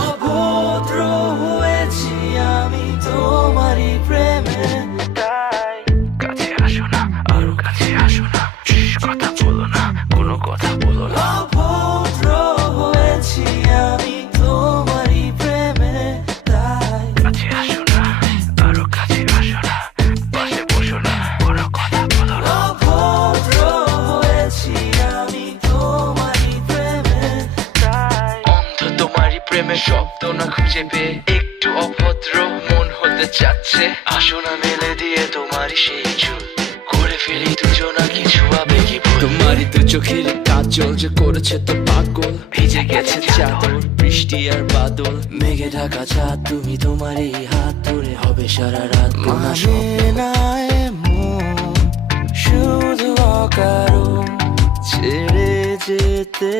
অভদ্র হয়েছি আমি তোমারই প্রেমে, তাই কাছে আসো না, আরো কাছে আসো না, কথা বলো না, কোনো কথা বলো না। অভদ্র হয়েছি আমি তোমারই প্রেমে, তাই কাছে আসো না, আরো কাছে আসো না, পাশে বসো না, কোনো কথা বলো না। অভদ্র হয়েছি আমি তোমারই প্রেমে, তাই অন্ধ তোমারই প্রেমে শব্দ না খুঁজে পেয়ে একটু অভদ্র মন হতে চাচ্ছে। আসো না মেলে দিয়ে তোমারই সেই চুল, করে ফেলি দুজনা কিছু আবেগী ভুল। তোমারই দু চোখের কাজল যে করেছে তো পাগল, ভিজে গেছে চাদর বৃষ্টি আর বাদল, মেঘে ঢাকা চাঁদ তুমি তোমারই হাত ধরে হবে সারা রাত গোনা মানে না এমন শুধু অকারণ ছেড়ে যেতে